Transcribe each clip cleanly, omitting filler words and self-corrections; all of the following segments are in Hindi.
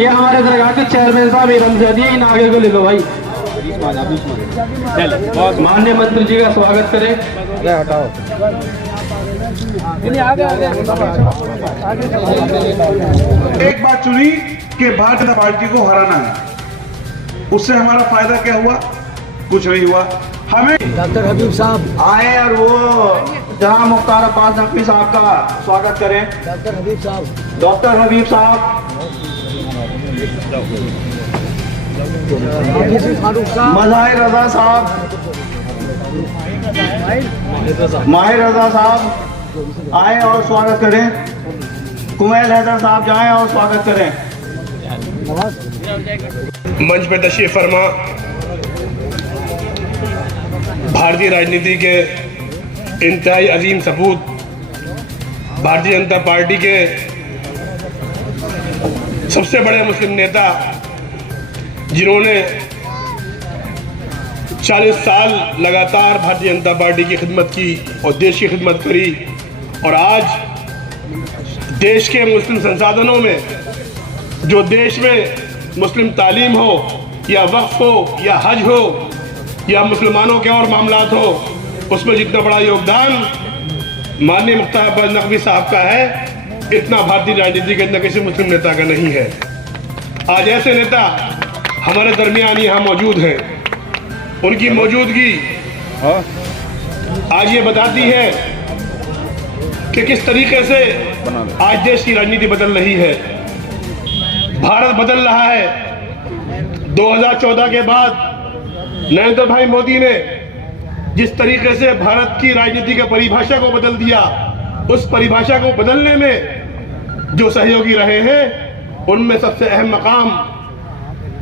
ये हमारे दरगाह के चेयरमैन साहब रमजादी, इन आगे को ले लो भाई। माननीय मंत्री जी का स्वागत करें। एक बात चुनी कि भारतीय जनता पार्टी को हराना है, उससे हमारा फायदा क्या हुआ? कुछ नहीं हुआ। हमें डॉक्टर हबीब साहब आए और वो जहां मुख्तार अब्बास नकवी साहब का स्वागत करें। डॉक्टर हबीब साहब, डॉक्टर हबीब साहब, मज़ाहिर रजा साहब, माहिर रजा साहब आए और स्वागत करें। कुमैल हैदर साहब जाएं और स्वागत करें। मंच पर तशरीफ फरमा भारतीय राजनीति के इंतहाई अजीम सपूत, भारतीय जनता पार्टी के सबसे बड़े मुस्लिम नेता, जिन्होंने 40 साल लगातार भारतीय जनता पार्टी की खिदमत की और देश की खिदमत करी, और आज देश के मुस्लिम संसाधनों में, जो देश में मुस्लिम तालीम हो या वक्फ हो या हज हो या मुसलमानों के और मामलात हो, उसमें जितना बड़ा योगदान माननीय मुख्तार अब्बास नकवी साहब का है, इतना भारतीय राजनीति के अंदर किसी मुस्लिम नेता का नहीं है। आज ऐसे नेता हमारे दरमियान यहाँ मौजूद हैं। उनकी मौजूदगी आज ये बताती है कि किस तरीके से आज देश की राजनीति बदल रही है, भारत बदल रहा है। 2014 के बाद नरेंद्र भाई मोदी ने जिस तरीके से भारत की राजनीति की परिभाषा को बदल दिया, उस परिभाषा को बदलने में जो सहयोगी रहे हैं, उनमें सबसे अहम मकाम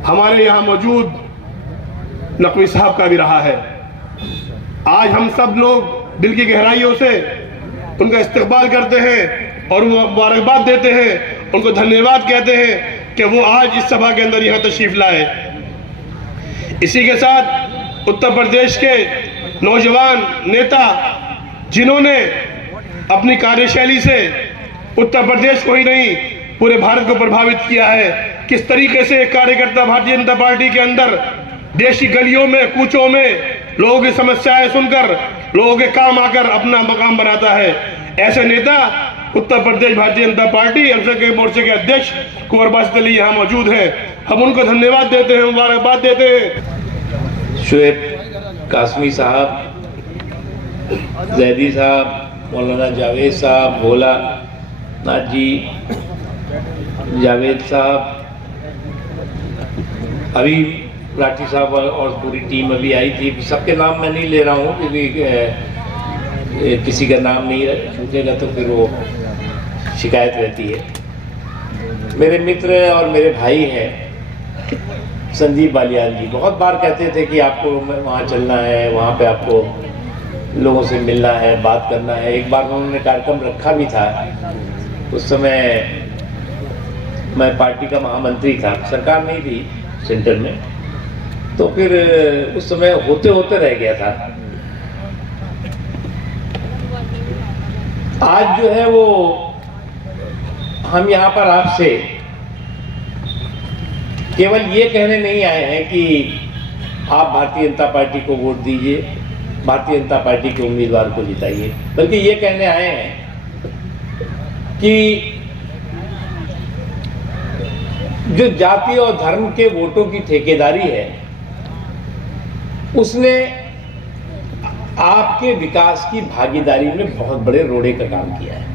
हमारे यहाँ मौजूद नकवी साहब का भी रहा है। आज हम सब लोग दिल की गहराइयों से उनका इस्तकबाल करते हैं और मुबारकबाद देते हैं, उनको धन्यवाद कहते हैं कि वो आज इस सभा के अंदर यहाँ तशरीफ लाए। इसी के साथ उत्तर प्रदेश के नौजवान नेता, जिन्होंने अपनी कार्यशैली से उत्तर प्रदेश को ही नहीं पूरे भारत को प्रभावित किया है, किस तरीके से एक कार्यकर्ता भारतीय जनता पार्टी के अंदर देश की गलियों में, कूचों में लोगों की समस्याएं सुनकर, लोगों के काम आकर अपना मकाम बनाता है। ऐसे नेता उत्तर प्रदेश भारतीय जनता पार्टी अल्पसंख्यक मोर्चे के अध्यक्ष कुंवर बासित अली यहाँ मौजूद हैं। हम उनको धन्यवाद देते हैं, मुबारकबाद देते हैं। शुएब कासमी साहब, जैदी साहब, मौलाना जावेद साहब, भोला नाजी, जावेद साहब, अभी लाठी साहब और पूरी टीम अभी आई थी। सबके नाम मैं नहीं ले रहा हूँ क्योंकि किसी का नाम नहीं छूटेगा तो फिर वो शिकायत रहती है। मेरे मित्र और मेरे भाई हैं संदीप बालियान जी, बहुत बार कहते थे कि आपको वहाँ चलना है, वहाँ पे आपको लोगों से मिलना है, बात करना है। एक बार उन्होंने कार्यक्रम रखा भी था, उस समय मैं पार्टी का महामंत्री था, सरकार नहीं थी सेंटर में, तो फिर उस समय होते होते रह गया था। आज जो है वो हम यहाँ पर आपसे केवल ये कहने नहीं आए हैं कि आप भारतीय जनता पार्टी को वोट दीजिए, भारतीय जनता पार्टी के उम्मीदवार को जिताइए, बल्कि ये कहने आए हैं कि जो जाति और धर्म के वोटों की ठेकेदारी है, उसने आपके विकास की भागीदारी में बहुत बड़े रोड़े का काम किया है।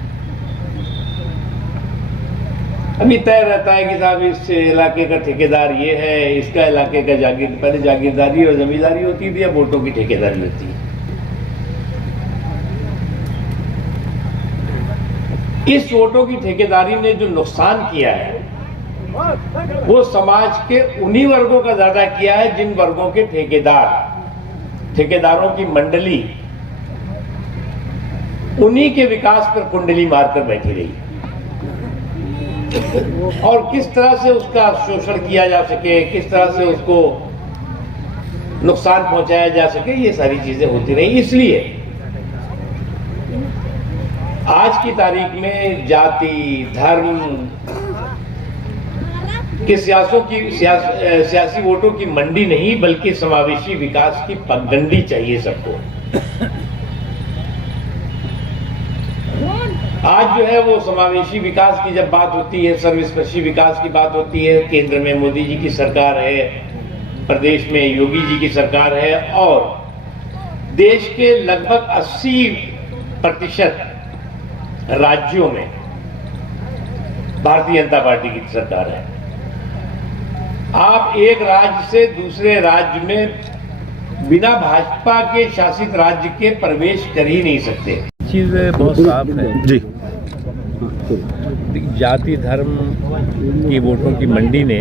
अभी तय रहता है कि साहब इस इलाके का ठेकेदार ये है, इसका इलाके का जागीर, पहले जागीरदारी और जमींदारी होती थी, अब वोटों की ठेकेदारी होती है। इस वोटों की ठेकेदारी ने जो नुकसान किया है वो समाज के उन्हीं वर्गों का ज्यादा किया है जिन वर्गों के ठेकेदारों की मंडली उन्हीं के विकास पर कुंडली मारकर बैठी रही, और किस तरह से उसका शोषण किया जा सके, किस तरह से उसको नुकसान पहुंचाया जा सके, ये सारी चीजें होती रही। इसलिए आज की तारीख में जाति, धर्म, कि सियासी वोटों की मंडी नहीं बल्कि समावेशी विकास की पगडंडी चाहिए सबको। आज जो है वो समावेशी विकास की जब बात होती है, सर्वस्पर्शी विकास की बात होती है, केंद्र में मोदी जी की सरकार है, प्रदेश में योगी जी की सरकार है और देश के लगभग 80% राज्यों में भारतीय जनता पार्टी की सरकार है। आप एक राज्य से दूसरे राज्य में बिना भाजपा के शासित राज्य के प्रवेश कर ही नहीं सकते। चीज़ बहुत साफ है जी। जाति धर्म की वोटों की मंडी ने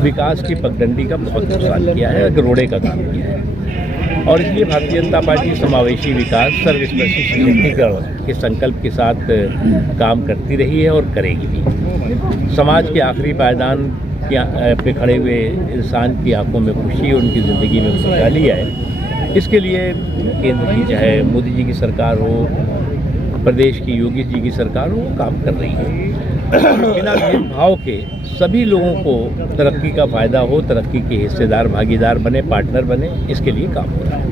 विकास की पगडंडी का बहुत नुकसान किया है, रोड़े का काम किया है और इसलिए भारतीय जनता पार्टी समावेशी विकास सर्वस्पर्शी सशक्तिकरण के संकल्प के साथ काम करती रही है और करेगी भी। समाज के आखिरी पायदान पे खड़े हुए इंसान की आंखों में खुशी, उनकी ज़िंदगी में खुशहाली आए, इसके लिए केंद्र की चाहे मोदी जी की सरकार हो, प्रदेश की योगी जी की सरकार हो, काम कर रही है। बिना भेदभाव के सभी लोगों को तरक्की का फ़ायदा हो, तरक्की के हिस्सेदार भागीदार बने, पार्टनर बने, इसके लिए काम हो रहा है।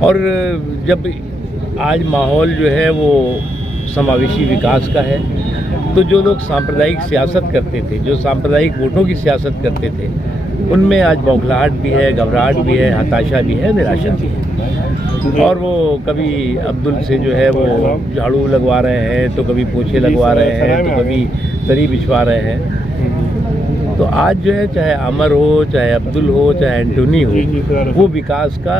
और जब आज माहौल जो है वो समावेशी विकास का है, तो जो लोग सांप्रदायिक सियासत करते थे, जो सांप्रदायिक वोटों की सियासत करते थे, उनमें आज बौखलाहट भी है, घबराहट भी है, हताशा भी है, निराशा भी है। और वो कभी अब्दुल से जो है वो झाड़ू लगवा रहे हैं, तो कभी पोछे लगवा रहे हैं, तो कभी तरी बिछवा रहे हैं। तो आज जो है चाहे अमर हो, चाहे अब्दुल हो, चाहे एंटोनी हो, वो विकास का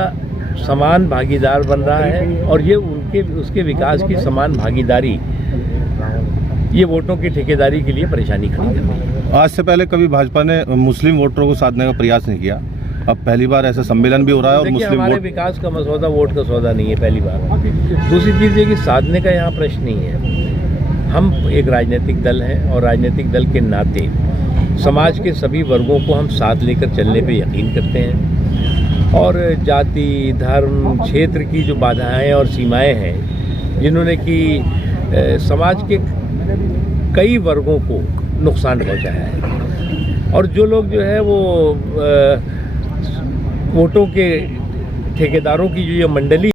समान भागीदार बन रहा है और ये उसके विकास की समान भागीदारी ये वोटों की ठेकेदारी के लिए परेशानी खड़ी कर रही है। आज से पहले कभी भाजपा ने मुस्लिम वोटरों को साधने का प्रयास नहीं किया, अब पहली बार ऐसा सम्मेलन भी हो रहा है और मुस्लिम हमारे वोट विकास का मसौदा वोट का सौदा नहीं है, पहली बार। दूसरी चीज़ ये कि साधने का यहाँ प्रश्न नहीं है। हम एक राजनीतिक दल हैं और राजनीतिक दल के नाते समाज के सभी वर्गों को हम साथ लेकर चलने पे यकीन करते हैं और जाति धर्म क्षेत्र की जो बाधाएं और सीमाएं हैं जिन्होंने कि समाज के कई वर्गों को नुकसान पहुंचाया है और जो लोग जो है वो वोटों के ठेकेदारों की जो ये मंडली